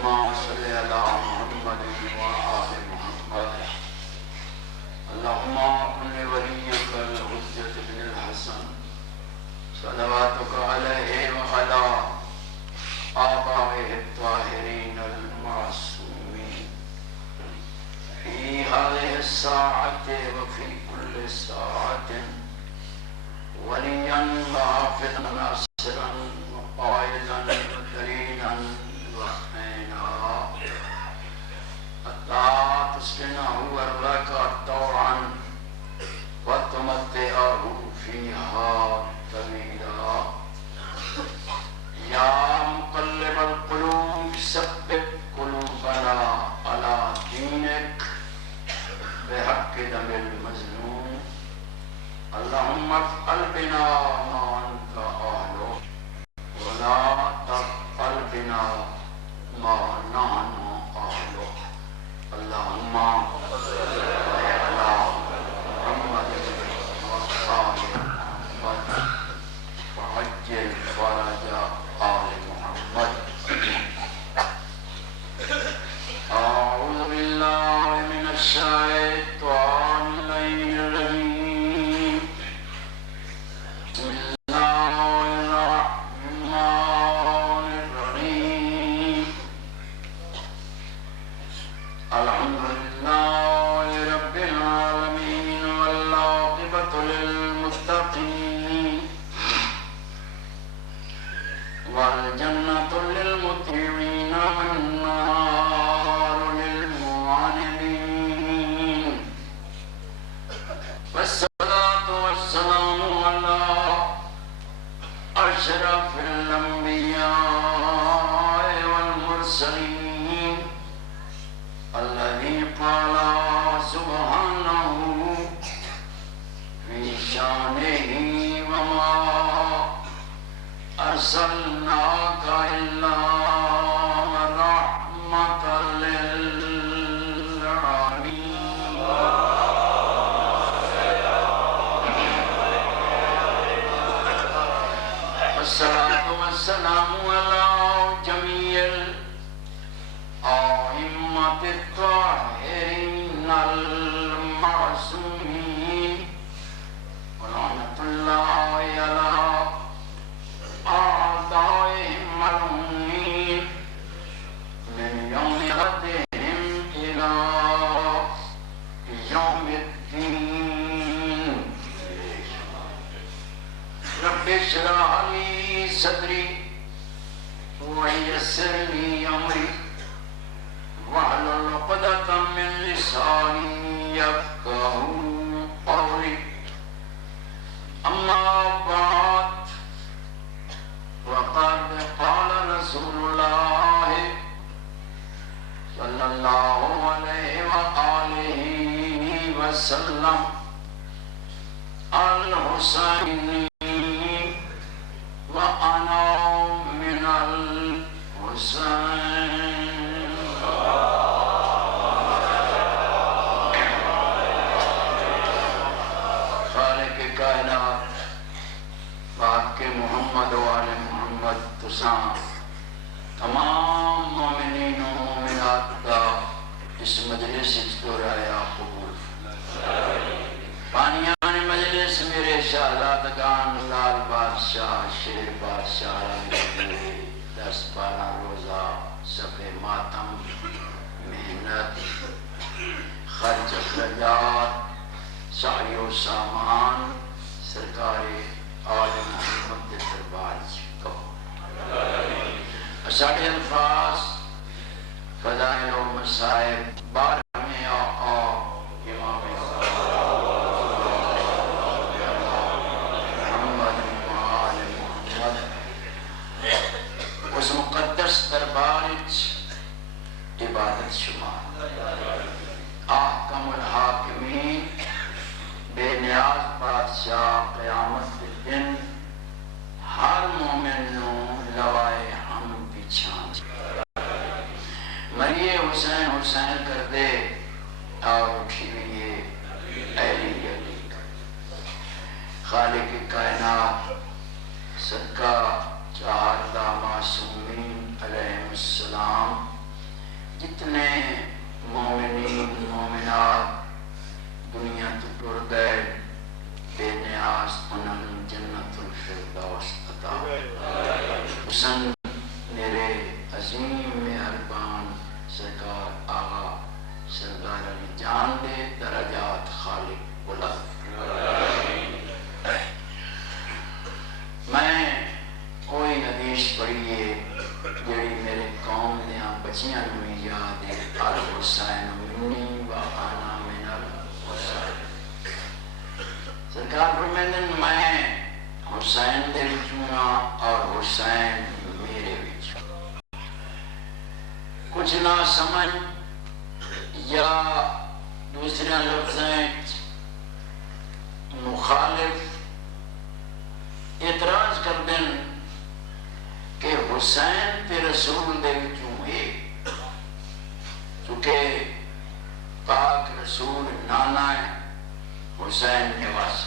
اللهم صل على محمد وآل محمد. اللهم كن لوليك الحجة بن الحسن صلواتك عليه وعلى آبائه الطاهرين المعصومين في هذه الساعة وفي كل ساعة وليا وحافظا ناصرا وقائدا ودليلا وحينا حتى تسكنه أرضك طوعا وتمتعه فيها طويلا. يا مقلب القلوب ثبت قلوبنا على دينك بحق دم المظلوم. اللهم افعل بنا ما انت اهله ولا تفعل بنا ما نحن اهله. اللهم صل على محمد وآل محمد وعجل فرج آل محمد. أعوذ بالله من الشيطان الرجيم. بسم الله الرحمن الرحيم. الحمد لله رب العالمين والعاقبة للمتقين والجنة للمطيعين والنار للمعاندين. والصلاة والسلام على أشرف الأنبياء والمرسلين الذي قال سبحانه في شانه وما أرسلناك إلا رحمة للعالمين. والصلاة والسلام على جميع الأئمة الطاهرين المعصومين ولعنة الله على أعدائهم ملعونين من يوم غدهم إلى يوم الدين. رب اشرح لي صدري ويسر لي أمري واحلل عقدة من لساني يفقهوا قولي. أما بعد وقد قال رسول الله صلى الله عليه وآله وسلم الحسين وأنا من الحسين. خالق کائنات پاک محمد وآل محمد تساں تمام مومنین و مومنات کا اس مجلس دوریا قبول. بانیان مجلس میرے شہزادگان لال بادشاہ شیر بادشاہ رنگی 10-12 روزہ صفحہ ماتم محنت خرچ اخراجات سعی و سامان سرکار آل محمد کے دربار کو ساڑھے الفاظ فضائل و مصائب 12ویں آقا امام محمد وآل محمد اس مقدس دربار عبادت شمار. احکم الحاکمین بے نیاز بادشاہ قیامت کے دن ہر مومن نو لوائے ہم پیچھان مریے حسین حسین کر دے اور اٹھیے علی علی. خالق کائنات صدقہ چہارہ معصومین علیہ السلام جتنے مومنین مومنات دنیا تو ٹر گئے بے نیاز انہوں جنت الفردوس عطا حسن میرے عظیم مہربان سرکار آغا سردار علی جان دے درجات خالق بلند میں کوئی حدیث پڑھیے جڑی میرے قوم دیاں بچیاں نو یاد ہے الحسین منی و انا من الحسین سرکار فرمیندن میں حسین دے وچوں اور حسین میرے وچوں کچھ نہ سمجھ یا دوسرے لفظیں مخالف اعتراض کر دیں کہ حسین پہ رسول دے وچوں ہے چونکہ پاک رسول نانا ہے حسین نواز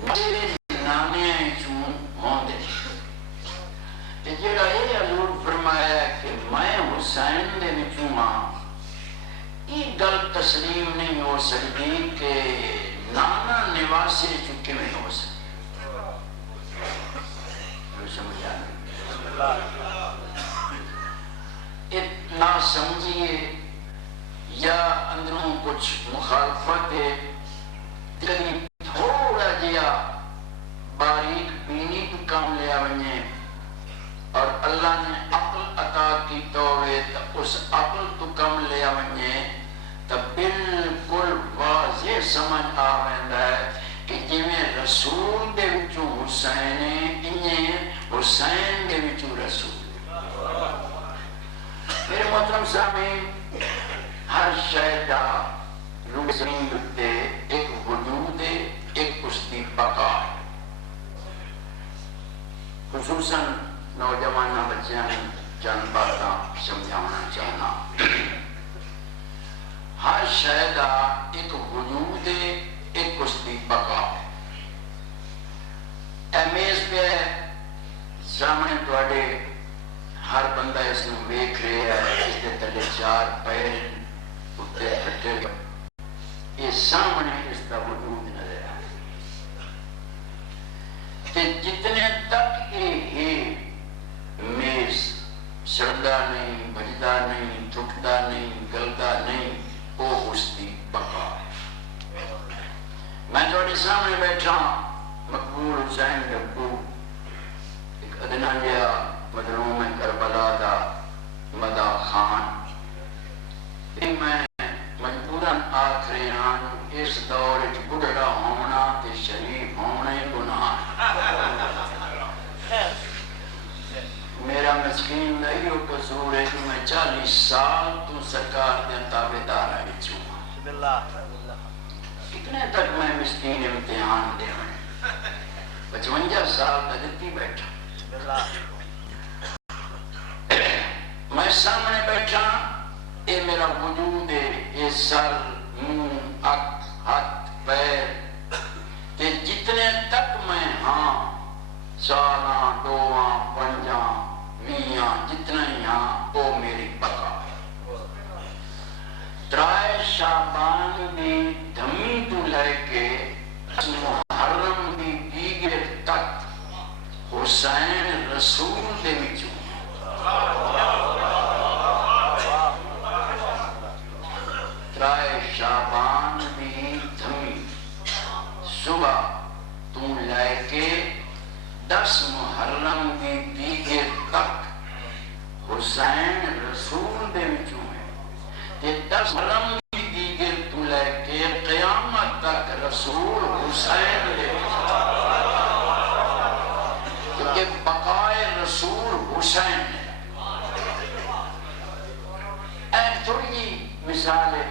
میرے نانے چوں ہوندے تے جڑا یہ حضور فرمایا کہ میں حسین دے وچوں ہاں یہ گل تسلیم نہیں ہو سکتی کہ نانا نواسے چکے میں ہو سکتی سمجھا اتنا سمجھیے یا اندروں کچھ مخالفت ہے کہیں تھوڑا جیا باریک بینی کو کام لیا ونجے اور اللہ نے عقل عطا کی توے تو اس عقل تو کم لیا ونجے تو بالکل واضح سمجھ آویندا ہے کہ جویں رسول دے وچوں حسین انہیں حسین دے وچوں رسول میرے محترم سامعین ہر شے دا روح زمین تے ایک وجود ہے ایک اس دی بقا ہے خصوصاً نوجوان بچیاں چند باتاں سمجھانا چاہنا ہر شے دا ایک وجود ہے ایک اس دی بقا ہے میز پہ سامنے تواڈے ہر بندہ اس نو ویکھ رہا ہے اس دے تلے چار پیر اتے پھٹے یہ سامنے اس دا وجود نظر آ تے جتنے تک یہ میز سڑدا نہیں بجدا نہیں ٹوٹدا نہیں گلدا نہیں وہ اس دی بقا ہے میں تواڈے سامنے بیٹھا مقبول حسین ڈبو ایک ادنا جہا مظلوم کربلا دا مدا خان میں مجبوراً آخری ہاں اس دور بڑھڑا ہونا تے شریف ہونا ہی گناہ میرا مسکین نہیں ہو قصور ہے کہ میں 40 سال تو سرکار دے تابعدار آئی چھوڑا کتنے تک میں مسکین امتحان دے ہوئے 55 سال تجتی بیٹھا میں سامنے بیٹھا اے میرا وجود ہے یہ سر منہ اک ہاتھ پیر تے جتنے تک میں ہاں سالاں دوواں پنجاں ویاں جتنا ہی ہاں وہ میری بقا ہے ترائے شعبان دی دھمی تو لے کے محرم دی دیگر تک حسین رسول دے وچوں ترائے شعبان دی دھمی صبح تو لے کے 10 محرم دی دیگر تک حسین رسول دے وچوں ہے تے 10 محرم دی دیگر تو لے کے قیامت تک رسول حسین دے وچوں کہ بقائے رسول حسین ہے ایک تھوڑی مثال ہے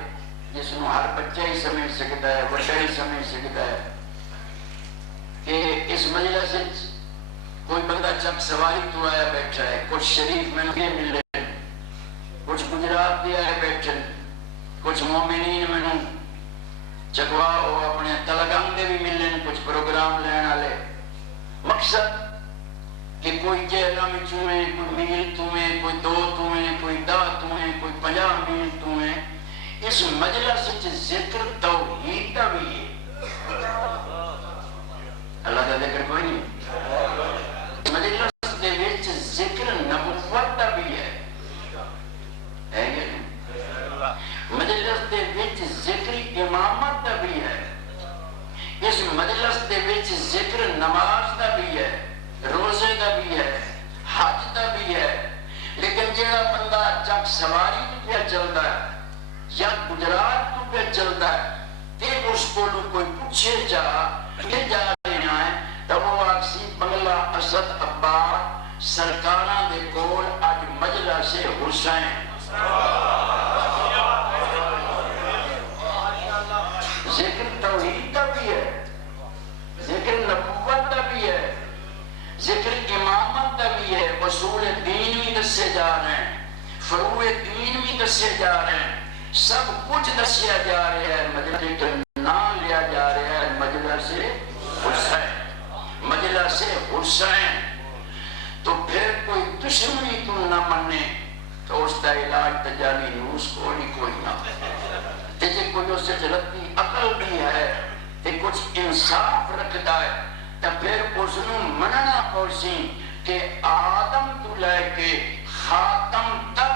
جس کو ہر بچہ ہی سمجھ سکتا ہے بچہ ہی سمجھ سکتا ہے کہ اس مجلس سے کوئی بندہ چک سواری تو آیا بیٹھا ہے کچھ شریف میں نگے مل رہے ہیں کچھ گجرات بھی آئے بیٹھے کچھ مومنین میں چکوا ہو اپنے تلگام دے بھی مل رہے ہیں کچھ پروگرام لینا لے مقصد کہ کوئی جہلا میں چوئے کوئی میل تمہیں کوئی دو تمہیں کوئی دا تمہیں اس مجلس وچ ذکر توحید دا بھی ہے، اللہ کا ذکر کوئی نہیں، مجلس دے وچ ذکر نبوت دا بھی ہے کہ نہیں؟ مجلس دے وچ ذکر امامت دا بھی ہے، اس مجلس دے وچ ذکر نماز دا بھی ہے، روزے دا بھی ہے، حج دا بھی ہے، لیکن جیڑا بندہ چک سواری تو پہ چلتا ہے یا گجرات تو پہ چلتا ہے تے اس کو کوئی پوچھے جا کہ جا رہنا ہے تو وہ آکسی بنگلہ اسد عبار سرکاراں دے کول آج مجلس حسین، ذکر توحید دا بھی ہے، ذکر نبوت دا بھی ہے، ذکر امامت دا بھی ہے، اصول دین بھی دسے جا رہے ہیں، فروع دین بھی دسے جا رہے ہیں، سب کچھ دسیا جا رہا ہے، مجلس کا نام لیا جا رہا ہے مجلس حسین، مجلس حسین۔ تو پھر کوئی دشمنی تو نہ منے تو اس کا علاج تجالی نوس کوئی نہ، جیسے کوئی اس سے جلتی عقل بھی ہے تے کچھ انصاف رکھتا ہے تو پھر اس نے مننا پوسی کہ آدم تو لے کے خاتم تک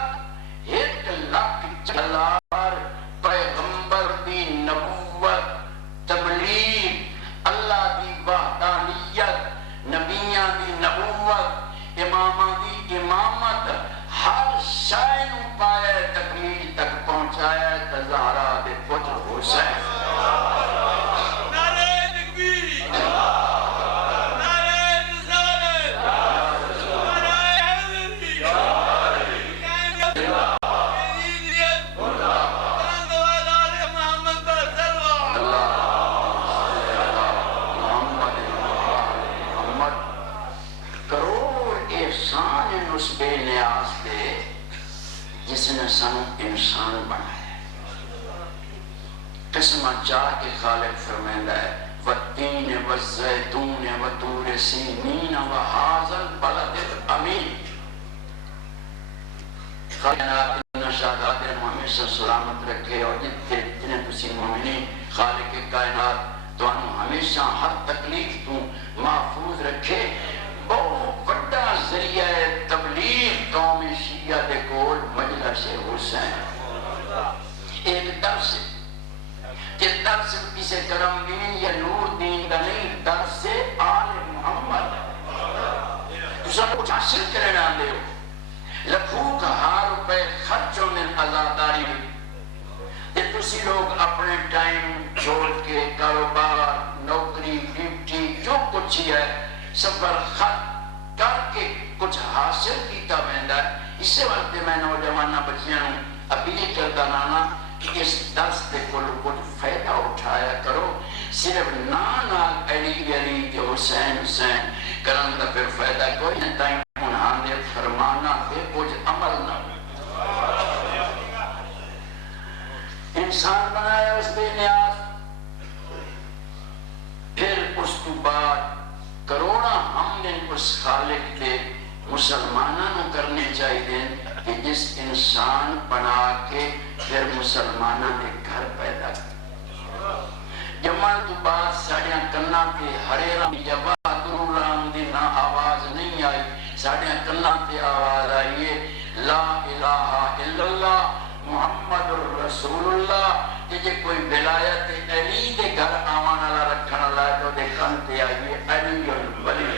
1,00,000 پیغمبر دی نبوت، تبلیغ، اللہ دی وحدانیت، نبیاں دی نبوت، امامہ دی امامت، ہر شے نو پایا تکمیل تک پہنچایا تزہرا دے پتر حسین۔ جس نے سانو انسان بنایا، قسمہ چاہ کے خالق فرمائندہ ہے والتین والزیتون وطور سینین وہذا البلد الامین۔ کائنات نشادات ہمیشہ سلامت رکھے اور جتنے تسی مومنین خالق کائنات تو انہوں ہمیشہ ہر تکلیف تو محفوظ رکھے۔ بہت بڑا ذریعہ تبلیغ قوم شیعہ دے کول مجلس حسین، ایک درس کہ درس کسے کرم دین یا نور دین کا نہیں، درس آل محمد، تو سب کچھ حاصل کرنے آنے ہو، لکھوں کا روپے خرچوں میں آزاداری، کہ تسی لوگ اپنے ٹائم چھوڑ کے کاروبار، نوکری، ڈیوٹی جو کچھ ہی ہے سفر خط کر کے کچھ حاصل کیتا بہندہ ہے۔ اس سے وقت میں نوجوانہ بچیاں اپیل کرتا نانا کہ اس درس دے کچھ فائدہ اٹھایا کرو، صرف نانا علی علی کے حسین حسین کرن دا پھر فائدہ کوئی نہ تائیں انہاں دے فرمانا دے کچھ عمل نہ۔ انسان بنایا اس بے نیاز، پھر اس کو بعد کروڑا ہم نے اس خالق دے مسلمانوں کرنے چاہیے کہ جس انسان بنا کے پھر مسلمانوں نے گھر پیدا کیا۔ جمال تو بات ساڑیاں کنہ کے ہرے رام یا بہادر رام دی نہ آواز نہیں آئی، ساڑیاں کنہ کے آواز آئیے لا الہ الا اللہ محمد رسول اللہ، کہ جے کوئی ولایت علی دے گھر آوانا لا رکھنا لا تو دے کھنتے آئیے علی الولی۔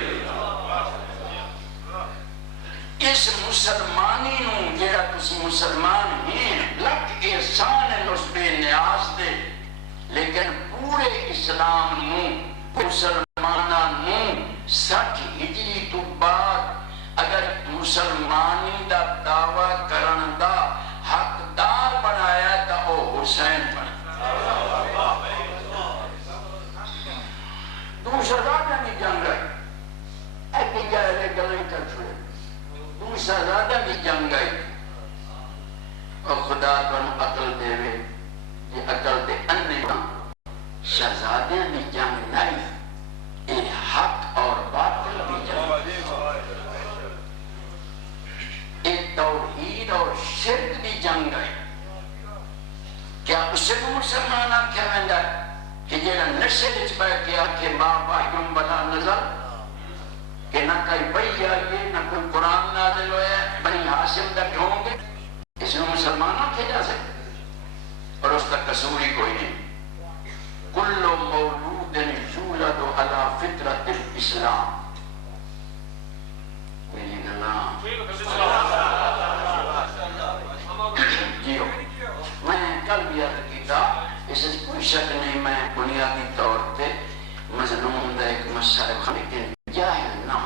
اس مسلمانی نوں جیڑا تسی مسلمان ہیں لکھ احسان ہے اس بے نیاز دے، لیکن پورے اسلام نوں مسلمانہ نوں 60 ہجری تو بعد اگر مسلمانی دا دعویٰ کرن دا حقدار بنایا تا او حسین بنا۔ دوسرا زیادہ بھی جنگ ہے، ایک جائے گلیں کر چھوڑے، دوسرا زیادہ بھی جنگ ہے، اور خدا تن عقل دے وے، یہ عقل دے اننے شہزادیاں بھی جنگ نہیں، یہ حق اور باطل بھی جنگ، یہ توحید اور شرک بھی جنگ ہے۔ کیا کیا اسے بھی مسلمان آکھیا ویندا کہ جیڑا نشے وچ بیٹھ کے آکھے ما باہم بلا نظر کہ نہ کوئی بھئی آئیے نہ کوئی قرآن نازل ہویا ہے بنی ہاشم دا ڈھونگ ہے اس میں مسلمان آکھے جا سکتے اور اس کا قصور ہی کوئی نہیں کل مولود یولد علی فطرت الاسلام میری گلام جیو میں کل بھی عرض کیتا اس سے کوئی شک نہیں میں بنیادی طور پہ مظلوم دا ایک مسئلہ لیکن جاہل نہ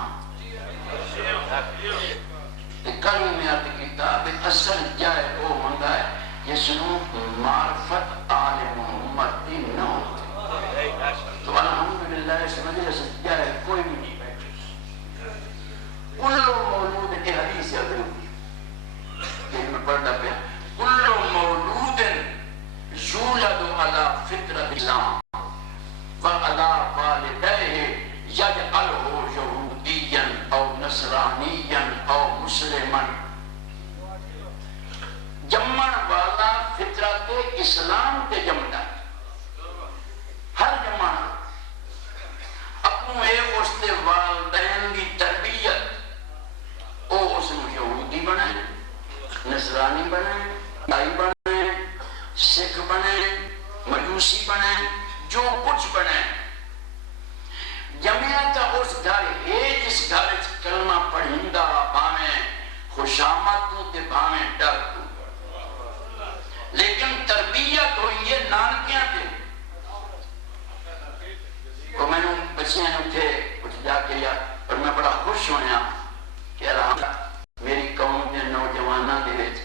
کل میں عرض کیتا کہ اصل جاہل وہ ہوتا ہے جس نو معرفت آل محمد دی نہ ہوتی تو الحمدللہ اس مجلس جاہل کوئی بھی نہیں بیٹھے کل مولود کے حدیث یاد ہوگی کہ میں پڑھنا پہ کل مولود یولد علی فطرت الاسلام وعلی والدیہ یجعلہ یہودیا او نصرانیا او مسلما جمن والا فطرت اسلام تے جمنا ہر جمانا اپنو ہے اس تے والدین کی تربیت او اس میں یہودی بنائے نصرانی بنائے دائی بنائے سکھ بنائے مجوسی بنائے جو کچھ بنائے جمعیت اس گھر ہے جس گھر کلمہ پڑھندہ بھاویں خوشامتوں تے بھاویں ڈر لیکن تربیت ہوئی ہے نانکیاں تے تو میں نے بچیاں اٹھے کچھ جا کے یا اور میں بڑا خوش ہویا کہ الحمدللہ میری قوم کے نوجوانوں دے وچ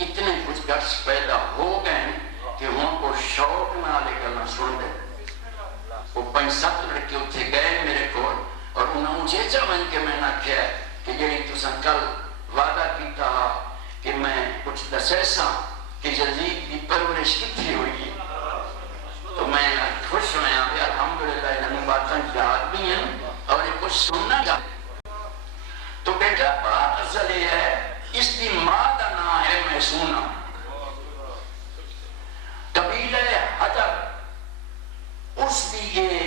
اتنے کچھ گھرس پیدا ہو گئے کہ ہوں کو شوق نہ لے کرنا سن دے وہ 5-7 لڑکے اتھے گئے میرے کو اور انہوں نے مجھے چاہن کہ میں نہ کیا کہ جڑی تساں کل وعدہ کیتا کہ میں کچھ دسے سا کہ یزید کی پرورش کتنی ہوئی تو میں خوش ہویا کہ الحمدللہ انہوں باتاں یاد بھی ہیں اور یہ کچھ سننا گا تو بیٹا بات اصل یہ ہے اس دی ماں دا نام ہے محسونہ قبیلہ حجر اس دیئے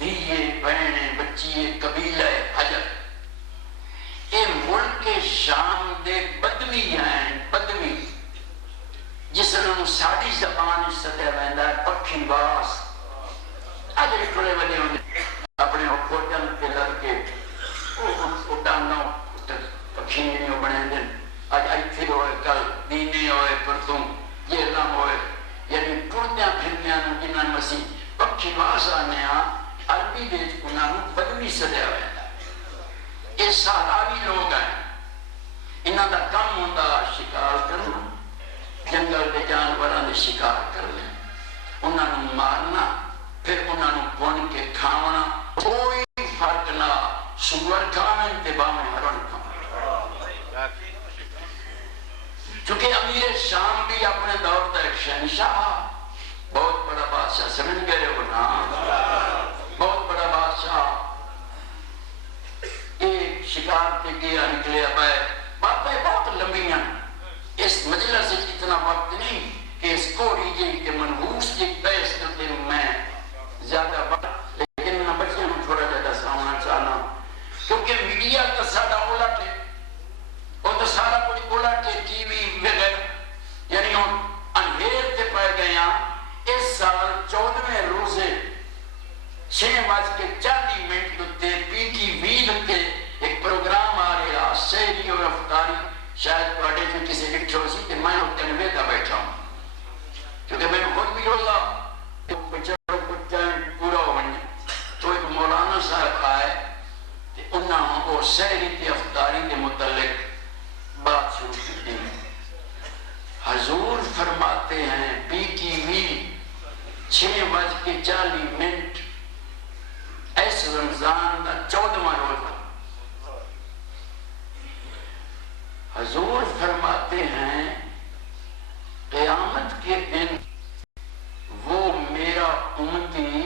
دیئے بہنے بچیے قبیلہ حجر اے ملک شام دے بدوی ہیں بدوی جس نے ساڑی زبان سدے ویندا ہے پکھی باس اج کھڑے والے اپنے کھوٹن کے لگ کے اٹھانا پکھی نہیں بنے دن اج ایتھے ہوئے کل دینے ہوئے پرتوں یہ لم ہوئے یعنی ٹردیاں پھردیاں جنہاں مسیح پکھی باس آنے عربی دے انہاں بدوی سدے ویندا یہ سہراوی لوگ ہیں انہاں دا کم ہوندا شکار کرنا جنگل کے جانوراں دے شکار کرنے انہاں نوں مارنا پھر انہاں نوں بن کے کھاونا کوئی فرق نہ سور کھاویں تے باویں ہرن کھاویں چونکہ امیر شام بھی اپنے دور کا ایک شہنشاہ بہت بڑا بادشاہ سمجھ گئے ہو نا بہت بڑا بادشاہ ایک شکار پہ گیا نکلے ابائے باتیں بہت لمبیاں اس مجلس سے اتنا وقت نہیں کہ اس کو ریجے کہ منحوس کی بحث کرتے میں زیادہ وقت لیکن میں بچے ہوں تھوڑا زیادہ سامنا چاہنا کیونکہ میڈیا کا سارا الٹ ہے اور تو سارا کچھ الٹ ہے ٹی وی وغیرہ یعنی ہم انہیر تے پائے گئے ہیں اس سال 14ویں روزے 6:40 دوتے پی ٹی وی دوتے ایک پروگرام آ رہا سہری اور افطاری شاید پڑھے میں کسی لکھو سی کہ میں ہوتے نے بیٹھا بیٹھا ہوں کیونکہ میں خود بھی ہوگا بچوں کو پورا ہونے تو ایک مولانا صاحب آئے کہ انہوں کو سہری کی افطاری کے متعلق بات شروع کی دی حضور فرماتے ہیں پی ٹی وی 6:40 اس رمضان کا 14واں روزہ حضور فرماتے ہیں قیامت کے دن وہ میرا امتی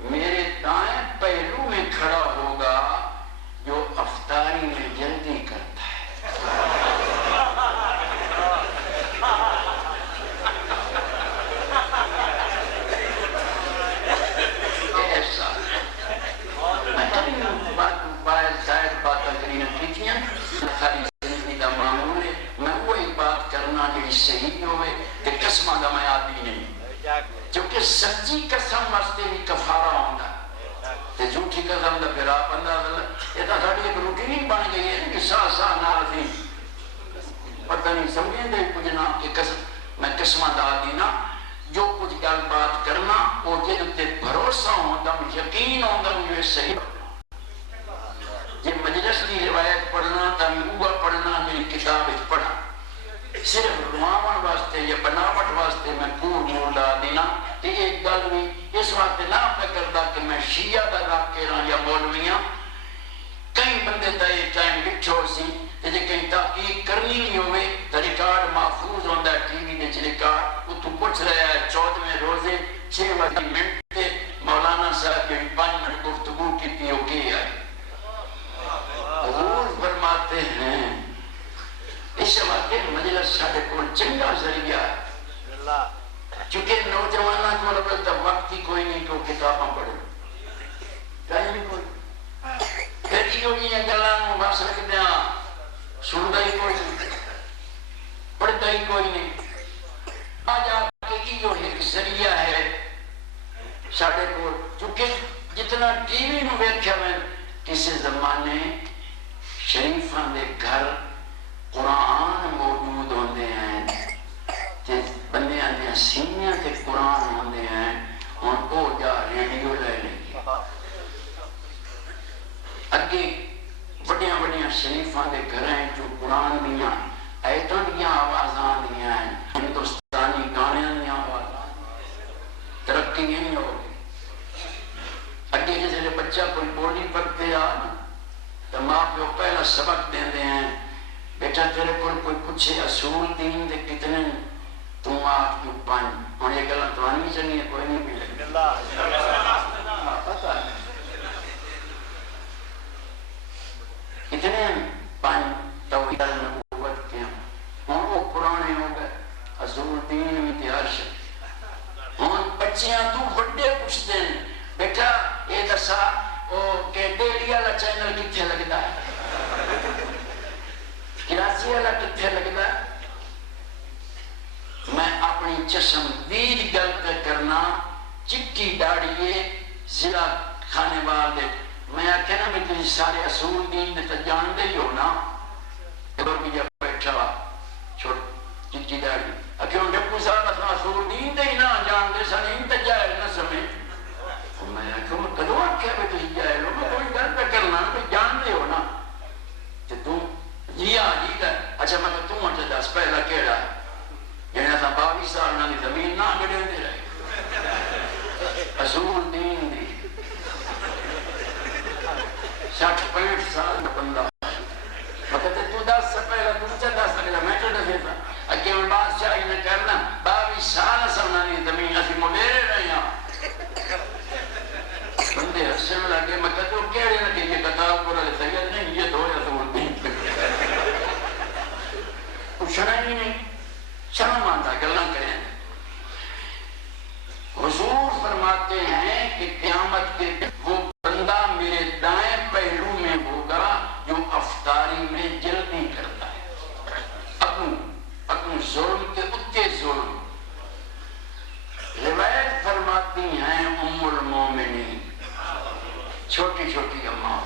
میرے دائیں پہلو میں کھڑا ہوگا جو افطاری میں جلدی کرتا ہے صحیح ہوئے تے قسمہ دا میں آدھی نہیں چونکہ سچی قسم واسطے بھی کفارہ ہوندہ تے جھوٹی قسم دا پھر آپ اندازہ یہ تا ساڑھی ایک روٹین بن گئی ہے کہ سا نال تھی پتہ نہیں سمجھیں دے کچھ نہ کہ میں قسمہ دا آدھی نہ جو کچھ گل بات کرنا وہ جد تے بھروسہ ہوندہ یقین ہوندہ جو صحیح یہ مجلس کی روایت پڑھنا تا میں پڑھنا میری کتاب پڑھا صرف رواون واسطے یا بناوٹ واسطے میں کور مولا دینا کہ ایک گل بھی اس وقت نہ کرتا کہ میں شیعہ دا راکے رہا یا مولویاں کئی بندے تا یہ ٹائم بٹھو سی جے کہیں تحقیق کرنی نہیں ہوئے تو ریکارڈ محفوظ ہوندہ ہے ٹی وی دے چھ ریکارڈ وہ تو پوچھ رہا ہے 14ویں روزے 6 منٹ تے مولانا صاحب کی 5 منٹ گفتگو کی تھی اوکے آئی حضور فرماتے ہیں اس واقعے مجلس ساڑھے کول چنگا ذریعہ ہے چونکہ نوجوانہ کو لگتا وقت ہی کوئی نہیں کہ کتاباں پڑھے کہیں نہیں کوئی پھر یہ ہوئی ہیں گلانوں بس رکھ دیا سنتا ہی کوئی نہیں پڑھتا ہی کوئی نہیں آج آپ کے یہ ایک ذریعہ ہے ساڑھے کول چونکہ جتنا ٹی وی نو بیٹھا میں کسی زمانے شریفاں دے گھر قرآن موجود ہوندے ہیں تے بندیاں دے سینیاں تے قرآن ہوندے ہیں ان کو جا ریڈیو لے لیں اگے بڑیاں بڑیاں شریفاں دے گھر ہیں جو قرآن دیاں ایتاں دیاں آوازاں دیاں ہیں ہندوستانی گانیاں دیاں آوازاں ترقی نہیں ہوگی اگے جیسے بچہ کوئی بولی پڑھتے آ تو ماں پیو پہلا سبق دیں دے ہیں بیٹا تیرے کوئی پوچھے اصول دین دے کتنے تم آپ کیوں پانچ اور یہ گلہ تو آنی چاہیے کوئی نہیں بھی لگے پتہ ہے کتنے پانچ توحید نبوت کے ہیں وہ پرانے ہو گئے اصول دین میں تیار شد بچیاں تو بڑے پوچھتے ہیں بیٹا یہ دسا کہ ڈیلی والا چینل کتنے لگتا ہے کراچی والا کتنے لگتا ہے میں اپنی چشم دید گل پہ کرنا چٹی داڑیے ضلع کھانے والے میں کہنا بھی تجھے سارے اصول دین دے جان دے ہی ہو نا اور بھی جب بیٹھا چھوڑ چٹی داڑی اکیوں ڈپو صاحب اصول دین دے ہی نہ جان دے سن انتجاہ نہ سمجھ میں کہوں میں کدو آکھیا بھی تجھے جائے لو میں کوئی گل پہ کرنا کوئی جان دے ہو نا کہ تم جی آجی ہے اچھا میں کہ تم اچھا دس پہلا کیڑا ہے یعنی ایسا 22 سال نہ زمین نہ گڑے دے رہے اصول دین دی 60-65 سال میں بندہ میں کہتے تو 10 سے پہلا تم چا 10 لگا میں چا 10 تھا اگے میں بادشاہی نے کرنا 22 سال سمنا نہیں زمین اسی مولیرے رہے ہیں بندے حسن لگے میں کہتے ہو کہڑے نہ کہ یہ کتاب کو رہے سید نہیں یہ دو یا تو دین پوچھنا ہی نہیں شرم آتا گلنا کریں حضور فرماتے ہیں کہ قیامت کے وہ بندہ میرے دائیں پہلو میں ہوگا جو افطاری میں جلدی کرتا ہے اپنے ظلم کے اتے ظلم روایت فرماتی ہیں ام المومنین چھوٹی چھوٹی اماں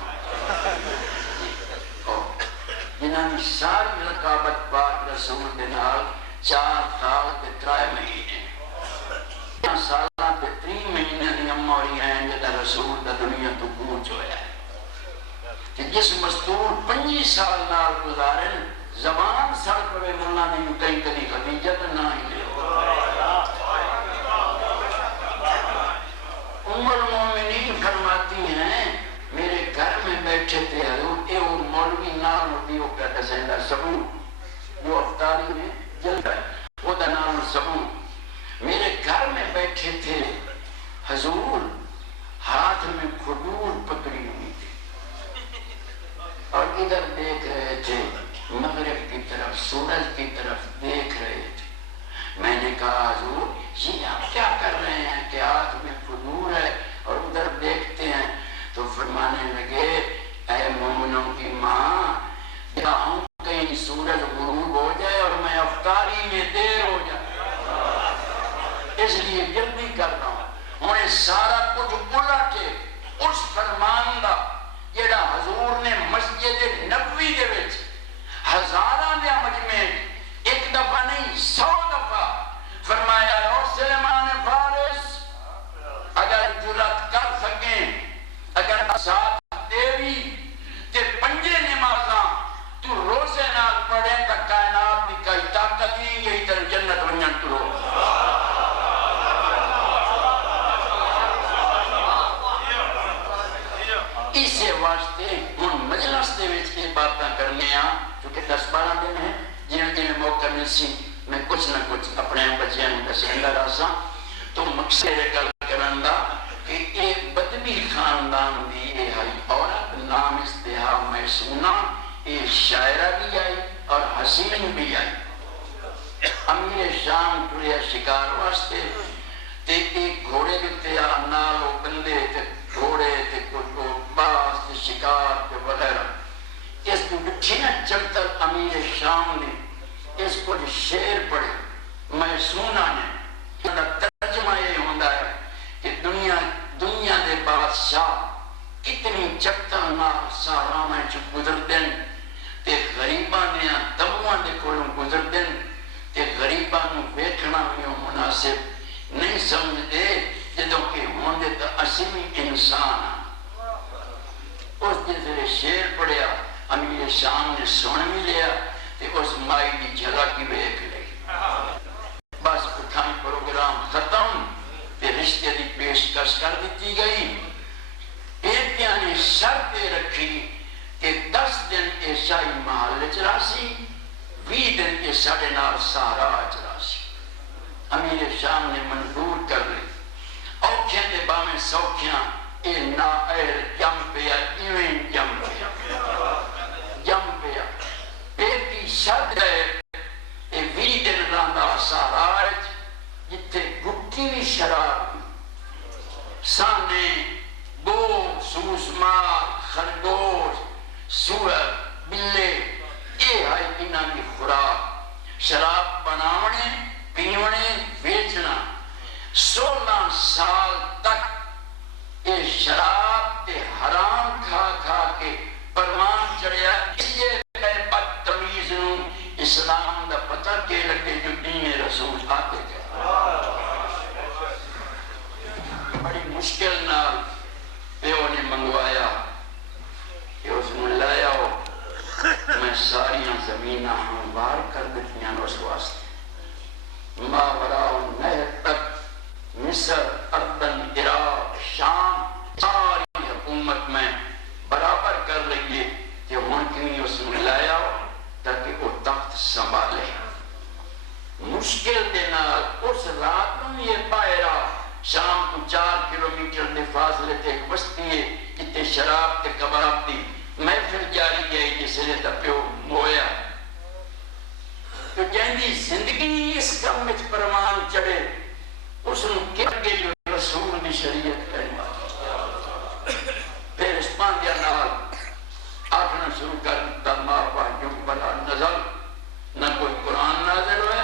جنہاں نے ساری رقابت پاک رسول دنال 4 سال کے 3 مہینے سالہ کے 3 مہینے دی اموری ہیں جدہ رسول دا دنیا تو پوچھ ہویا ہے کہ جس مستور 25 سال نال گزارن زبان سڑ پڑے ملہ نے یوں کہیں کدی خدیجت نہ ہی لے ام المومنین فرماتی ہیں میرے گھر میں بیٹھے تھے حضور اے اور مولوی نام ہوتی ہو کہتا سیدہ سبو جو افطاری میں جل گئے وہ دا نام سبو میرے گھر میں بیٹھے تھے حضور ہاتھ میں کھجور پکڑی ہوئی تھی اور ادھر دیکھ رہے تھے مغرب کی طرف سورج کی طرف دیکھ رہے تھے میں نے کہا حضور یہ آپ کیا کر رہے ہیں کہ ہاتھ میں کھجور ہے اور ادھر دیکھتے ہیں تو فرمانے لگے اے مومنوں کی ماں کہیں سورج غروب ہو جائے اور میں افطاری میں دے لیے جلدی کر رہا ہوں ہوں سارا کچھ الٹ ہے اس فرمان دا جڑا حضور نے مسجد نبوی دے وچ ہزاراں دے مجمع ایک دفعہ نہیں 100 دفعہ فرمایا او سلیمان فارس اگر جرات کر سکیں اگر ساتھ دیوی تے پنجے نمازاں تو روزے نال پڑھے تا کائنات دی کئی طاقت نہیں یہی تر جنت ونجن تو رو اسے واسطے ہن مجلس دے وچ یہ باتاں کرنے ہاں کیونکہ 10-12 دن ہیں جن موقع مل سی میں کچھ نہ کچھ اپنے بچیاں نوں دسیندا رہا تو مقصد گل کرن دا کہ ایک بدبی خاندان دی یہ ہے عورت نام استہا میسونہ یہ شاعرہ بھی آئی اور حسین بھی آئی امیر شام ٹریا شکار واسطے تے ایک گھوڑے بھی نالو بندے تے گھوڑے تے باز تے شکار تے وغیرہ اس کو بٹھی نہ جب تک امیر شام نے اس کو شعر پڑھے میسونہ نے ترجمہ یہ ہوتا ہے کہ دنیا دے بادشاہ کتنی چکتاں نال سارا میں چھ گزر دن تے غریباں دیاں تبواں دے کولوں گزر دن تے غریباں نوں ویکھنا بھی مناسب نہیں سمجھدے جدوں کہ ہوندے تے اسی بھی انسان ہاں اس جسے شعر پڑھیا امیر شام نے سن بھی لیا تے اس مائی دی جھلک کی ویکھ لئی بس اٹھائیں پروگرام ختم تے رشتے دی پیشکش کر دیتی گئی پیتیاں نے شرط رکھی کہ 10 دن عیشائی محل چراسی 20 دن کے ساڑھے نال سہارا چراسی امیر شام نے منظور کر لی اوکھیاں دے باہیں سوکھیاں اے نا اہل جم پیا ایویں جم پیا پیتی شرط ہے اے 20 دن راندا سہارا جتے گٹی بھی شراب سانے گو سوسمار خرگوش سور بلے اے ہے انہاں کی خوراک شراب بناونے پیونے بیچنا 16 سال تک اے شراب تے حرام کھا کھا کے پروان چڑھیا یہ بدتمیز نوں اسلام دا پتہ کہ لگے جو دین رسول آتے گئے بڑی مشکل نال پیو نے منگوایا کہ اس نے لایا ہو میں ساریاں زمیناں ہموار کر دیتیاں اس واسطے ماوراء نہر تک مصر اردن عراق شام ساری حکومت میں برابر کر لئیے کہ ہون کیوں اس نے لایا ہو تاکہ وہ تخت سنبھالے مشکل دینا اس رات میں یہ پائرہ شام کو 4 کلومیٹر دے فاصلے تے ایک بستی ہے کتے شراب تے کباب دی محفل جاری گئی جسے نے تپیو مویا تو جہندی زندگی اس کم میں پرمان چڑھے اس نے کیا گئے جو رسول دی شریعت کرنا پھر اس پاندیا نال آخنا شروع کر دیتا ماں پاکیوں بلا نظر نہ کوئی قرآن نازل ہوئے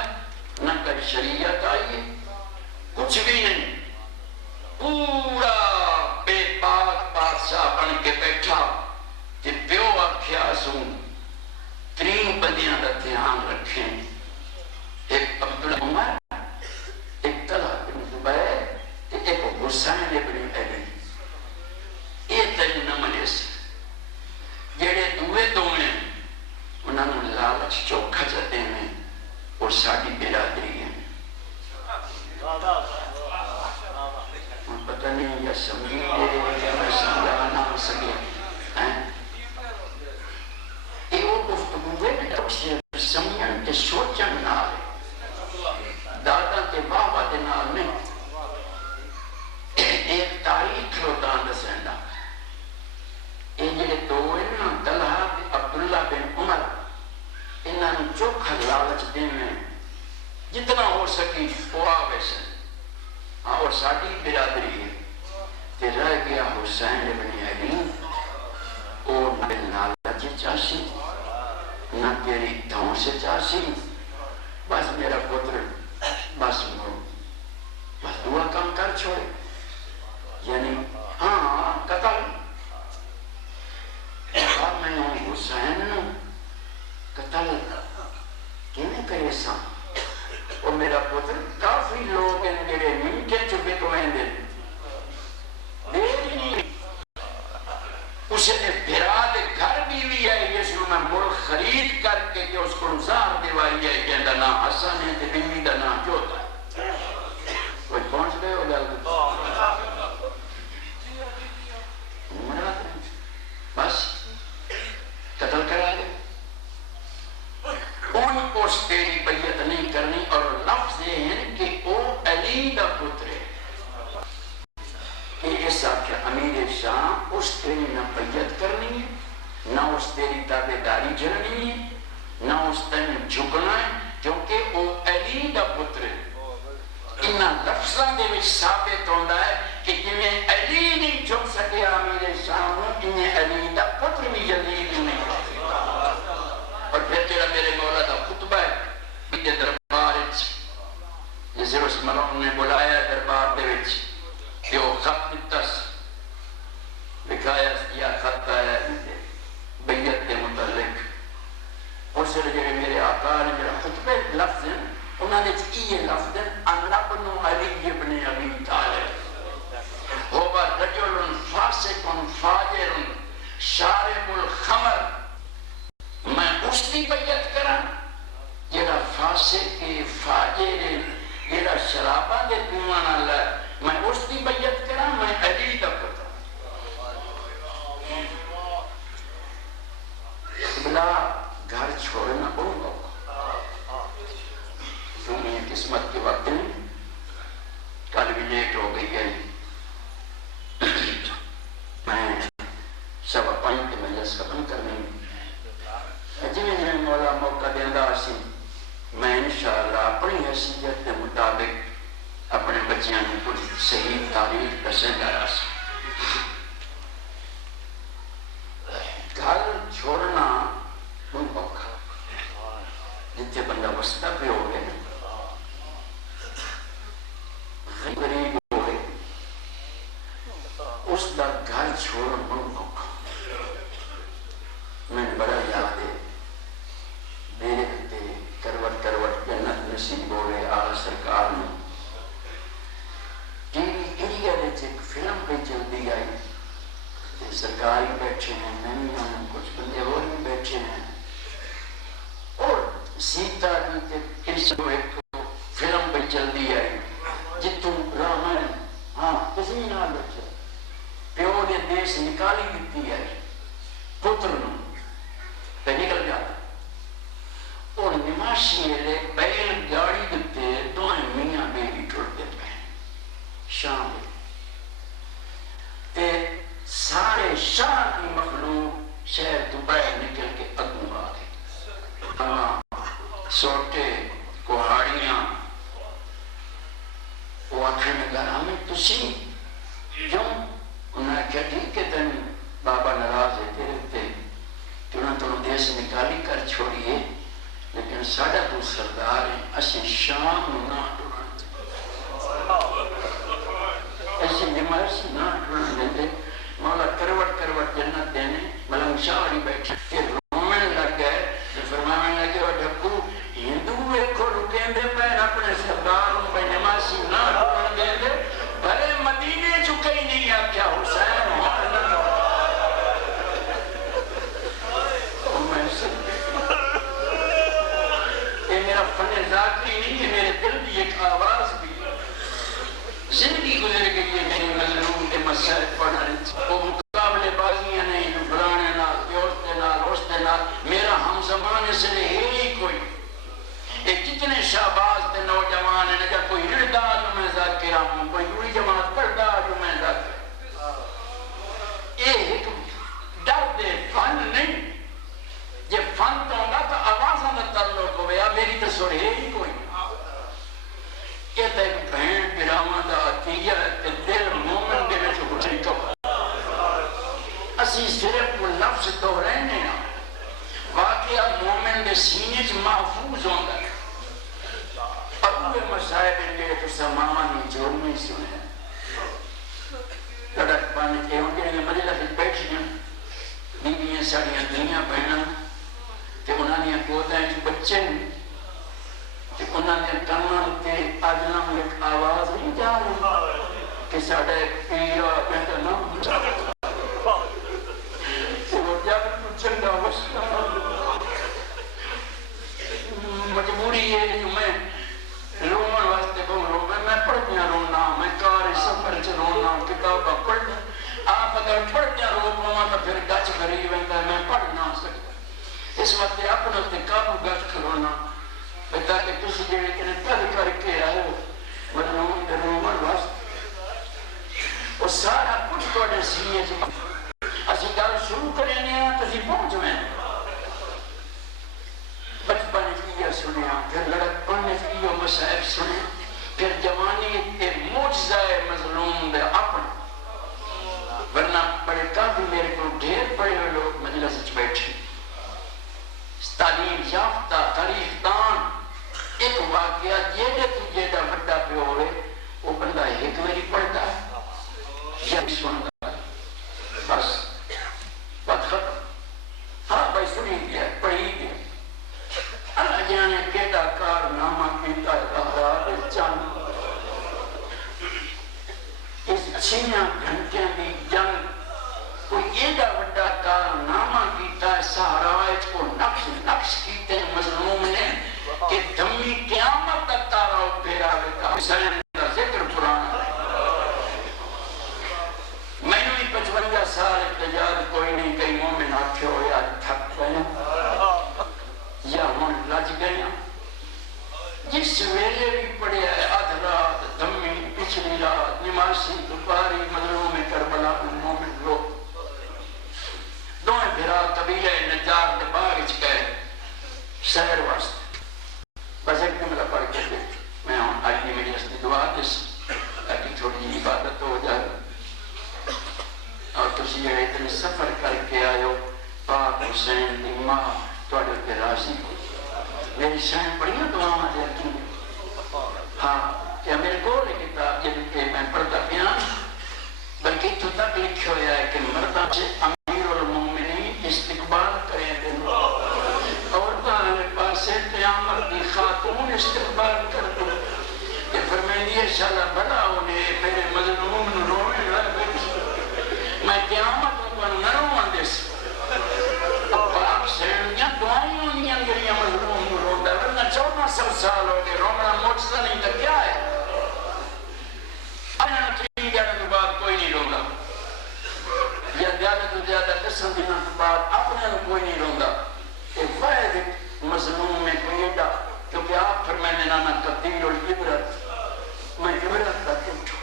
نہ کوئی شریعت آئی کچھ بھی نہیں پورا بے پاک بادشاہ بن کے بیٹھا کہ پیو آکھیا سوں 3 بندیاں دا دھیان رکھیں ایک عبداللہ عمر ایک طلحہ بن زبیر ایک حسین بن علی یہ تری نہ منے سے جڑے دوے انہوں نے لالچ چوکھا جاتے ہیں اور ساڑی برادری ہیں پتہ نہیں یا سمجھی دے یا میں سمجھا نہ سکے یہ وہ گفتگو ہے سمجھن کے سوچن نال دادا کے بابا دے نال نہیں ایک تاریخ روتان دسیندا یہ جڑے دو ہیں طلحہ عبداللہ بن عمر انہاں نوں چوکھا لالچ دینے جتنا ہو سکی وہ آوے سن اور ساڑی برادری ہے تے رہ گیا حسین بن علی اور نہ لالچ چاسی نہ تیری دھون سے چاسی بس میرا پتر بس وہ کام کر چھوڑے، یعنی ہاں قتل میں حسین قتل کیویں کرے سا، وہ میرا پتر کافی لوگ ہیں جڑے میٹھے چپے تو ہیں دے اسے نے بھرا دے گھر بھی ہے، جس کو میں مڑ خرید کر کے کہ اس کو نظار دیوائی ہے کہ دا نا حسن ہے تے بیوی دا نا جوتا ہے. کوئی پہنچ گئے ہو گل بس قتل کرا دے. ان اس تیری بیعت نہیں کرنی، اور لفظ یہ ہے کہ وہ علی دا پتر ہے. کہ اس آخر امیر شام اس تیری نہ بیعت کرنی ہے، نہ اس تیری تابعداری جھلنی ہے، نہ اس تین جھکنا ہے، کیونکہ وہ علی دا پتر ہے. انہاں لفظاں دے وچ ثابت ہوندا ہے کہ جویں علی نہیں جھک سکیا امیر شام انہیں علی دا پتر بھی یزید نہیں جھک سکیا. اور پھر تیرا میرے مولا دا خطبہ ہے کہ دربار وچ جسے اس ملون نے بلایا دربار دے وچ کہ وہ خط نتس لکھایا یا خط آیا بیعت کے متعلق. اس سے جڑے میرے آقا نے جڑا خطبے لفظ ہیں انہوں نے یہ لفظ ہیں ان ابن علی ابن ابی طالب هو رجل فاسق فاجر شارب الخمر. میں اس کی بیعت کرا جڑا فاسق فاجر جڑا شرابہ دے پیوان والا، میں اس کی بیعت کرا، میں علی دا پتر. بلا گھر چھوڑنا بہت ہوگا، کیوں میں قسمت کے وقت میں کل بھی لیٹ ہو گئی ہے. میں سب اپنی کے مجلس ختم کرنے جی مولا موقع دینا سی، میں انشاءاللہ اپنی حیثیت کے مطابق اپنے بچیاں نے کچھ صحیح تاریخ دسنگا راسا. گھر چھوڑنا ان اوکھا جتنے بندہ وسطہ پہ ہو گئے غریب ہو گئے اس کا گھر چھوڑنا ان اوکھا. میں بڑا یاد ہے میرے کتے کروٹ کروٹ جنت نصیب ہو گئے آل سرکار میں ٹی وی انڈیا ایک فلم پہ چلتی آئی، سرکار ہی بیٹھے ہیں، میں بھی ہوں، کچھ بندے اور بھی بیٹھے ہیں، اور سیتا کی ایک فلم پہ چلتی آئی جتوں رامن ہاں کسی نہ بیٹھے پیو نے دیش نکالی دیتی ہے پتر نو پہ نکل جاتا. اور نماشی لے بیل گاڑی دیتے دوئیں میاں بیوی ٹوٹتے پہ شام تے سارے شاہ کی مخلوق شہر تو باہر نکل کے اگوں آ گئے. سوٹے کوہاڑیاں وہ آخر میں گھر ہمیں تسی کیوں؟ انہوں نے کہا ٹھیک ہے تین بابا ناراض ہے تیرے تے کہ انہوں نے دیس نکالی کر چھوڑیے، لیکن ساڑھا تو سردار ہیں اسی شام نہ ٹوڑا ایسی نمائش نہ ٹوڑا دے. مولا کروٹ کروٹ جنت دینے ملنگ شاہی بیٹھے پھر رومن لگ گئے. فرمانے لگے وہ ڈھکو ہندو ایکھو رکیں دے پہن اپنے سرداروں پہ نمازی نہ ٹوڑا دے دے بھلے مدینے چکے ہی نہیں آپ کیا حسین یہ میرا فن ذاکری نہیں ہے، میرے دل بھی ایک آواز بھی زندگی گزر گئی ہے میری مظلوم کے مسائل پڑھنے وہ مقابلے بازیاں نہیں جو بلانے نال پیوستے نال ہوستے نال میرا ہم زمانے سے ہے ہی کوئی. ایک کتنے شہباز تے نوجوان ہیں نجا کوئی رڑدا جو میں ذاکرہ ہوں، کوئی دوری جماعت پڑھدا جو میں ذاکرہ. یہ ایک درد فن نہیں، یہ فن تو ہوگا تو آوازاں میں تعلق ہو گیا میری تو سر ہے ہی کوئی. یہ تو ایک بہن براواں دا عطیہ ہے دل مومن دے وچ خوشی تو اسی صرف وہ لفظ دہرانے ہیں. واقعہ مومن دے سینے چ محفوظ ہوندا ہے ابوے مسائب لے تو سماما نہیں جوڑ نہیں سنے لڑک پانے کے ہوں گے مجلہ سے بیٹھ جائیں بیویاں ساڑیاں دنیا بہنا کہ انہوں نے گودا ہیں جو بچے ہیں کہ انہوں نے کانان کے آجنام ایک آواز نہیں جا رہی کہ ساڑھا ایک پیرا کہتا نام وہ جب چنگا وسطہ مجبوری ہے جو میں رومن واسطے بہت میں پڑھتیاں رونا میں کار سفر سے رونا کتابہ پڑھنا آپ اگر پڑھتیاں رونا تو پھر گچ بھری ویندہ میں پڑھ نہ سکتا اس وقت اپنے اپنے کابو گچ کھلونا تاکہ کسی جڑے کنے پڑھ کر کے آئے مطلب رومن واسطے وہ سارا کچھ توڑے سیئے جی اسی گل شروع کریں ہیں تو اسی پہنچ میں بچپن کیا سنیا پھر لڑکپن کیا مسائب سنے پھر جوانی کے موجزہ مظلوم دے اپن ورنہ بڑے کافی میرے کو ڈھیر بڑے لوگ مجلس اچھ بیٹھے تعلیم یافتہ تاریخ دان ایک واقعہ جیڑے تو جیڑا بڑا پہ ہوئے وہ بندہ ایک میری پڑھتا ہے یا بھی سنتا ہے بس بات ختم ہاں بھائی سنی گیا پڑھی گیا اللہ جانے کیڑا کارنامہ کیتا ہے چاند اس چھیاں گھنٹیاں دی جنگ کوئی ایڈا وڈا کارنامہ کیتا ہے سہرائج کو نقش کیتے ہیں مظلوم نے کہ دمی قیامت تک تارا و پیرا گا حسین کا ذکر پرانا میں نے 55 سال اتجاد کوئی نہیں کئی مومن آکھے ہوئے آج تھک گئے یا ہون لج گئے جس ویلے بھی پڑے ہے آدھ رات دمی پچھلی رات نمازی دوپاری مظلوم کربلا مومن لوگ دوئے بھرا قبیلہ نجار کے باغ اچھ گئے شہر واسطے بس ایک جملہ پڑھ کے دیکھ میں ہوں آج کی میری اصلی دعا دس تاکہ تھوڑی عبادت ہو جائے اور تسی یہ اتنے سفر کر کے آئے ہو پاک حسین دی ماں توڑے پہ راضی ہو میری شاہن بڑیاں دعاں دے کی ہاں کیا میرے گولے کتاب جن کے میں پڑھتا پیان بلکہ تو تک لکھے ہویا ہے کہ مردہ سے امیر المومنین استقبال کریں دن اور تعالی پاس قیامت دی خاتون استقبال کر دو کہ فرمائیں یہ شاءاللہ بڑا ہونے میرے مظلوم رونے لگے میں قیامت کو نروان دیس پاک سینیاں دعائیں ہونیاں گریاں مظلوم روندہ ورنہ 1400 سال ہو گئے رومنا موجزہ نہیں تھا کیا ہے اپنے نترین جانے کے بعد کوئی نہیں روندا یا زیادہ تو زیادہ 10 دنوں کے بعد اپنے کوئی نہیں روندا ایک واحد مظلوم میں کوئی ایڈا کیونکہ آپ پر میں نے نانا تبدیل اور عبرت میں عبرت تک اٹھو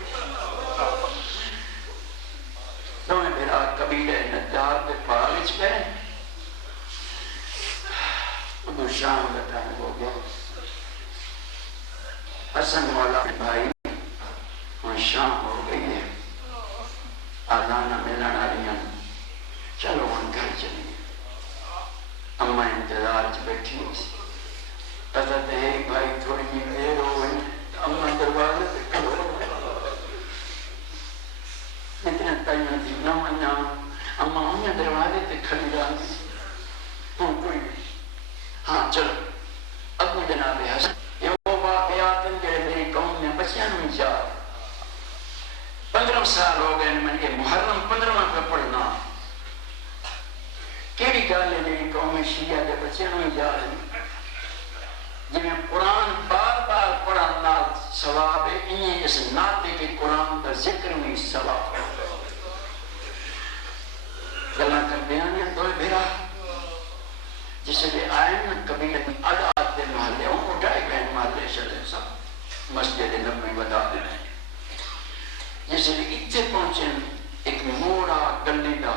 تو میں پھر آج قبیلہ نجار کے پاگچ گئے ادھو شام کا ٹائم ہو گیا حسن مولا بھائی وہاں شام ہو گئی ہے آزانہ ملنا رہی چلو ہم گھر چلیں اماں انتظار چ بیٹھی ہوئی سی پتہ تے ایک بھائی تھوڑی جی دیر ہو گئی اماں دروازے پہ کھڑو اتنا تائیاں تھی نہ منا اماں انہیں دروازے پہ کھڑی رہی ہوں کوئی ہاں چلو ابو جناب حسن یہ وہ واقعات ہیں جڑے میری قوم میں بچیاں نہیں جا 15 سال ہو گئے میں نے محرم 15 پہ پڑھنا کیڑی گل ہے میری قوم میں شیعہ کے بچیاں نہیں جا رہی جی میں قرآن بار بار پڑھنا ثواب ہے انہیں اس ناطے کے قرآن کا ذکر میں ثواب گلاں کر بیانیاں دوئے بھیرا جسے لئے آئے نا کبھی عداد دے محلے ہوں اٹھائے گئے محلے چلے سب مسجد نبوی بتا دے رہے جسے لئے اتنے پہنچے ایک موڑا گلی دا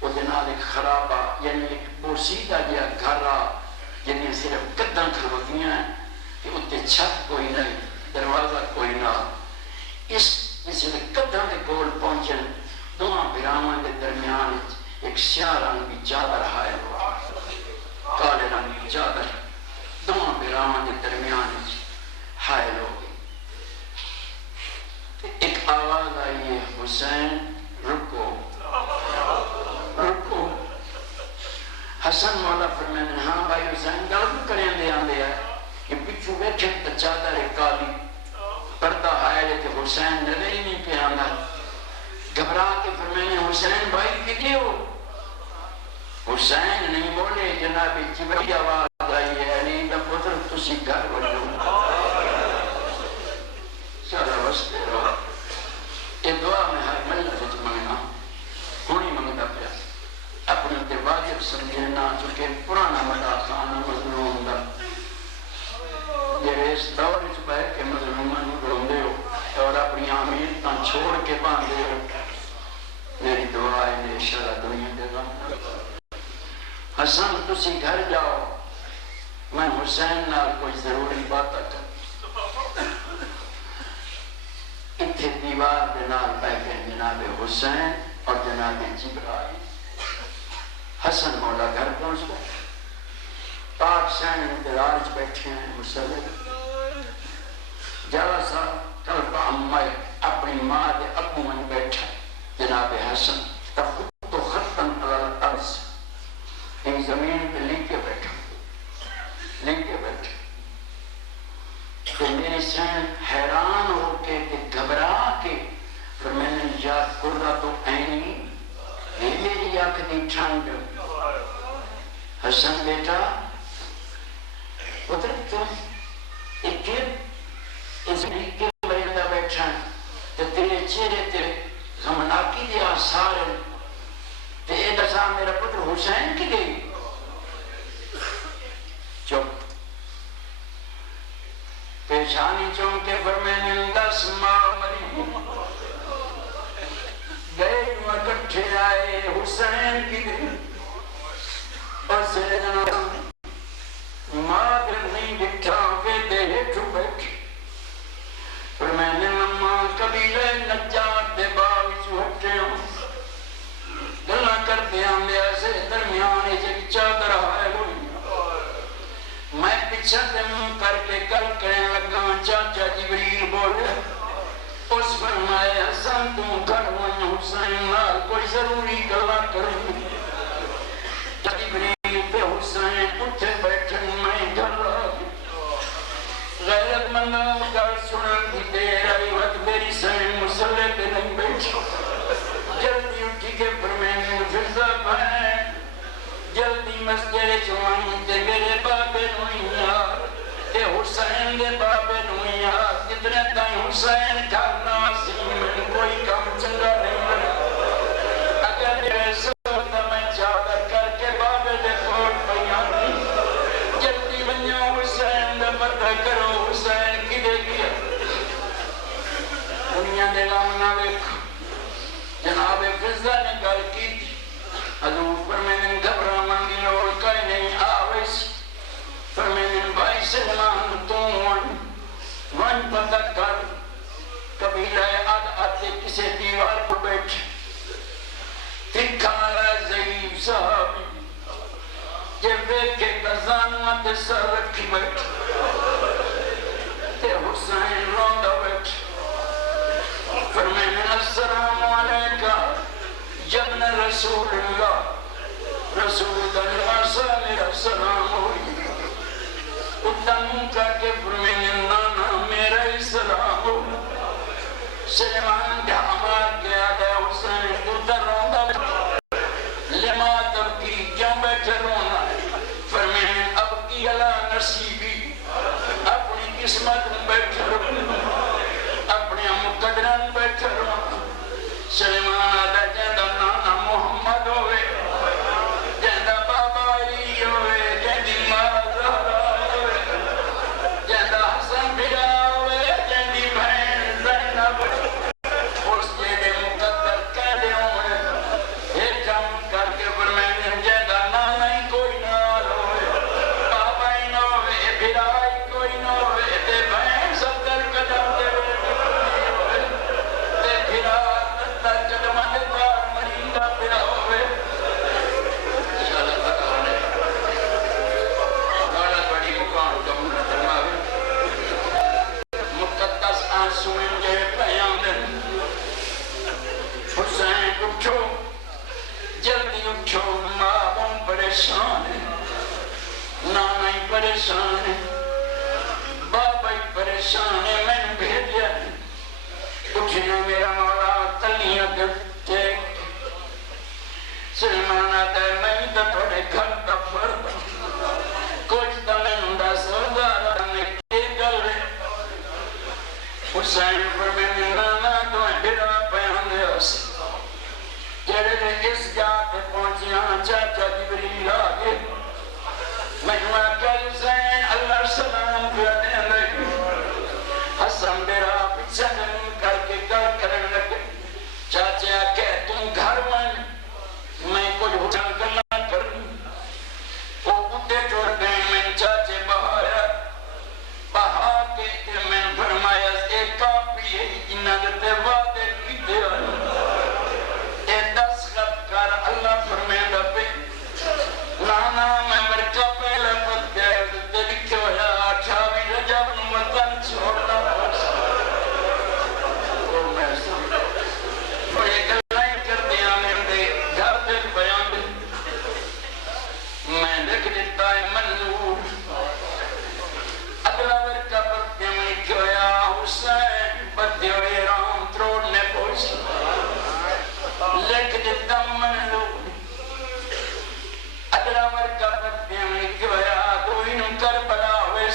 وہ جنال ایک خرابہ یعنی ایک بوسیدہ جیا گھرہ یعنی صرف قدم کھلوتیاں ہیں کہ اتنے چھت کوئی نہیں دروازہ کوئی نہ اس جسے لئے قدم کے گول پہنچے دونوں برامان کے درمیان ایک سیاہ رنگ کی چادر آئے کالے رنگ کی چادر دونوں برامان کے درمیان حسین رکو رکو. حسن مولا فرمائے ہاں بھائی حسین گل کریں دے آندے ہے کہ پچھو بیٹھے تو چادر کالی پردہ آئے کہ حسین نظر ہی نہیں پہ آنا. گھبرا کے فرمائے حسین بھائی کدھے ہو؟ حسین نہیں بولے جناب جبری آواز آئی ہے علی دا پتر تسی گھر وجو سارا وستے رہو. یہ دعا میں ہر ملہ وچ منگنا ہونی منگتا پیا اپنے تے واجب سمجھے نہ چکے پرانا مدا خانہ مظلوم دا یہ اس دور وچ بیٹھ کے مظلومان روندے ہو اور اپنی آمین تاں چھوڑ کے باندھے ہو. میری دعا ہے انشاءاللہ دنیا دے غم نہ. حسن تسی گھر جاؤ میں حسین نال کوئی ضروری بات کر. اتھے دیوار دے نال بیٹھے جناب حسین اور جناب جبرائیل. حسن مولا گھر پہنچ گئے. پاک سین انتظار وچ بیٹھے ہیں مسلم جالا صاحب طلب امائی اپنی ماں دے ابو من بیٹھا جناب حسن تخط و خطن علی الارض ان زمین پہ لکھ کے بیٹھا تو میری سین حیران ہو کے گھبرا کے پھر میں نے یاد کرنا تو عینی یہ میری آنکھ دی ٹھنڈ. حسن بیٹا پتر تم ایک اس لیکے مریضہ بیٹھا تو تیرے چہرے تیرے غمناکی دے آثار تے اے دسا میرا پتر حسین کی گئی. چپ پیشانی چونکے فرمین دس ماں مری گئے مکٹھے آئے حسین کی گئی اور سیدنا مادر نہیں بٹھا کے دے ٹھو بیٹھ فرمین ماں قبیلہ نجات دے باوی چوہٹے ہوں گلہ کرتے ہم لے ایسے درمیان ایک چادر آئے ہوئی. میں پیچھے سے منہ کر کے گل کرنے لگا چاچا جبریل بولے اس فرمائے حسن تم گھر من حسین نال کوئی ضروری گلہ کریں. جبریل پہ حسین اٹھے بیٹھے میں گھر غیرت مندوں کا سنن کی دیر آئی وقت میری سین مسلح پہ نہیں بیٹھا. جلدی اٹھی کے فرمائے فضا بہن جلدی مسجد چوائیں تے میرے بابے نویار تے حسین دے بابے نویار جتنے تائیں حسین کھانا سین میں کوئی کم چنگا نہیں ہے. اگر ایسا ہوتا میں چادر کر کے بابے دے کوٹ بیانی جلدی بنیا حسین دے پتہ کرو حسین کی دے گیا. دنیا دے لامنا دیکھو جناب فضا نے گل کی تھی حضور فرمین گھبرا مانگی لوڑ کئی نہیں آویس فرمین بھائی سلمان تو ون پتہ کر قبیلہ آد آتے کسے دیوار پر بیٹھے تکھارا ضعیف صاحب جب کے گزانوہ تے سر رکھی بیٹھے تے حسین روندہ بیٹھے فرمین السلام علیکہ جبن رسول اللہ رسول اللہ سا میرا سلام ہوئی. اتنم کر کے فرمین نانا میرا ہی سلام ہوئی. سلیمان کے ہمار کے آدھے حسین ادھر روندہ لما تب کی کیوں بیٹھے رونا فرمین اب کی اللہ نصیبی اپنی قسمت بیٹھے رونا اپنے مقدران بیٹھے رونا. سلیمان آدھا جیندہ نانا محمد ہوئے جیندہ بابا علی ہوئے جیندی ماں زہرا ہوئے جیندہ حسن بھیڑا ہوئے جیندی بہن زینب اس جیدے مقدر کہلے ہوئے ایک ہم کر کے فرمین جیندہ نانا ہی کوئی نال ہوئے بابا ہی نہ ہوئے بھیڑا ہی کوئی نہ ہوئے دے بہن اٹھنے میرا مولا تلیاں کرتے سلمان آتا ہے میں تو تھوڑے گھر کا فرد کچھ تو میں ہوں سردار نے کی گل حسین پر میں نے نانا تو بھیڑا پیان دے اس جڑے نے اس جا کے پہنچیا چاچا جبریل آگے میں کہ حسین اللہ سلام کیا دے لگے حسن میرا پیچھے دن کر کے گھر کرنے لگے چاچا کہ تم گھر میں کچھ ہوتا کرنا کروں وہ بوٹے چھوڑ گئے میں چاچے بہایا بہا کے میں فرمایا ایک کاپی ہے انہاں دے وعدے کیتے اے دستخط کر اللہ فرمائے پہ نانا میں مرکا پہلے پت گیا تے لکھے ہویا 28 رجب نو وطن چھوڑنا او میں اور یہ گلائیں کرتے ہیں میرے گھر دے بیان دے میں لکھ دیتا ہے منظور اگلا ورکا پتے میں لکھے ہویا حسین پتے ہوئے رام تروڑنے پوچھ لکھ دیتا منظور اگلا ورکا پتے میں لکھے ہویا تو انہوں کربلا ہوئے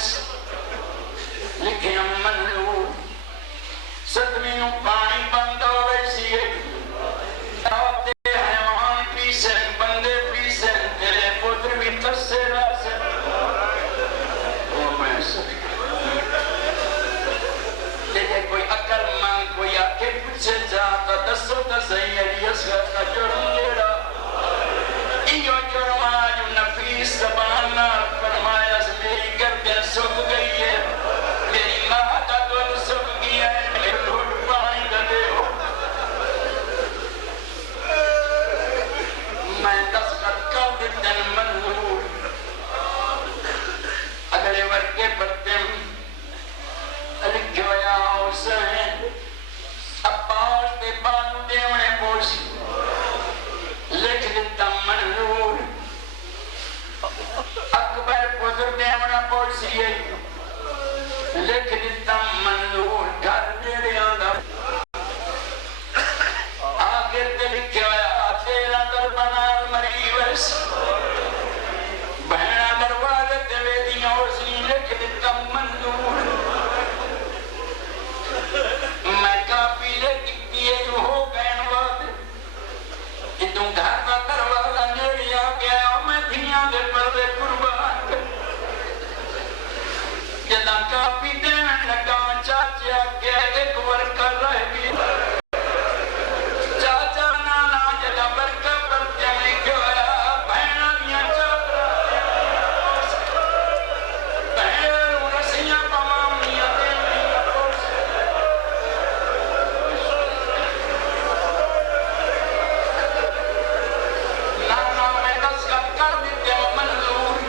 لکھے ہم منظور صدمینوں پانی بند ہوئے سی آتے حیوان پیسن بندے پیسن تیرے پتر بھی تسے راسن وہ میں سبھی لیکے کوئی عقل من کوئی آکے پوچھے جاتا دسو تسہی علی اصغر کا جرم لیڑا ایو جرم آج نفیس زبانہ فرمایا سے میری گردن سکھ گئی ہے میری ماں کا دل سکھ گیا ہے میرے ڈھوٹ پانی کا دے ہو میں دستخط کر دیتن منظور اگلے ورکے پرتم لکھو یا حسین عباس دے بانو دیونے پوچھی لکھ دیتا منظور اکبر پدر دیونا پوچھی لکھ دیتا منظور گھر دیڑے آنگا آخر تے لکھے ہویا تیرا در بنال مریوس بہنا دروازے دے دیاں اسی لکھ دیتا منظور میں کافی لے دیئے جو ہو گئے نواد کہ تم گھر کا دروازہ نیڑی آ گیا میں دنیا دے پردے قربان کر جدہ کافی دینے لگا چاچا کیا ایک ورکا رہ بھی چاچا نانا جدہ ورکا پر جمعی گیا بہنہ دیا چاچا بہنہ رسیاں پمام دیا دیا نانا میں دستخط کر دیتے منظور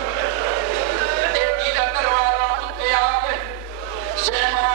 دے دیدہ دروازہ کے آگے شیمان